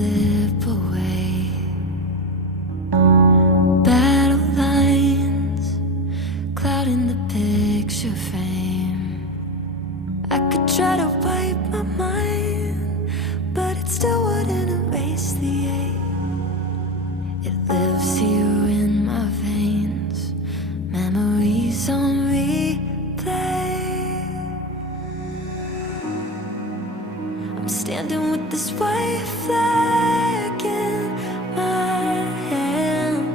slip away. Battle lines clouding the picture frame. I could try to wipe my mind, but it still wouldn't erase the ache. It lives here in my veins, memories on replay. I'm standing with this white flag in my hand,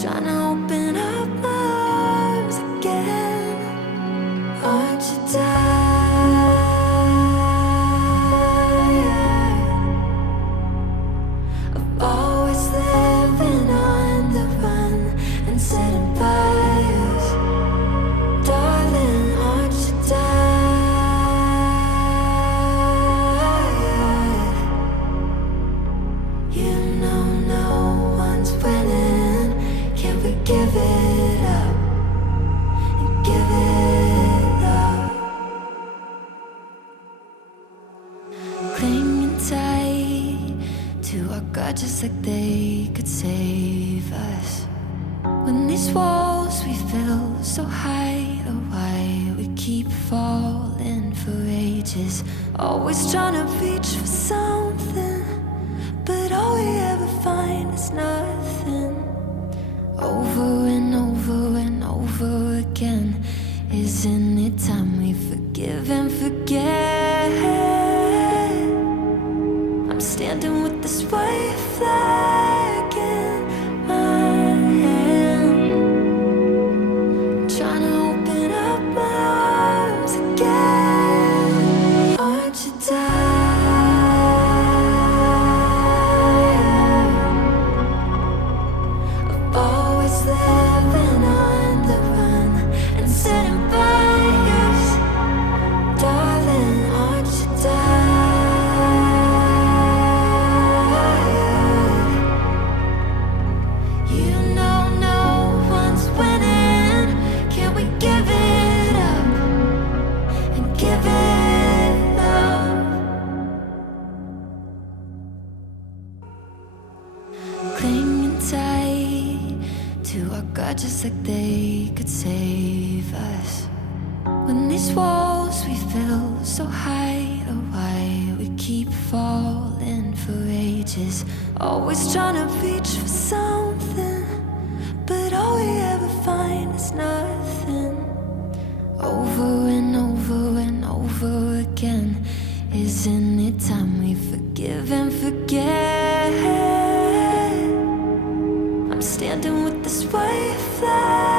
trying to open up my arms again. Aren't you tired of always living on the run and setting fires? Darling, aren't you tired? You know no one's winning. Can we give it up and give it up? Clinging tight to our grudges like they could save us. When these walls we built so high, oh why we keep falling for ages, always trying to reach for something, but all we ever find is nothing. Over and over and over again, isn't it time we forgive and forget? I'm standing with this white flag in my hand, trying to open up my arms again. Aren't you tired of always living on the run and setting fires? Darling, aren't you tired? You know no one's winning. Can we give it up and give it up? Clinging tight to our grudges like they could save us. When these walls we built so high, oh why we keep falling for ages, always trying to reach for something, but all we ever find is nothing. Over and over and over again, isn't it time we forgive and forget? I'm standing with this white flag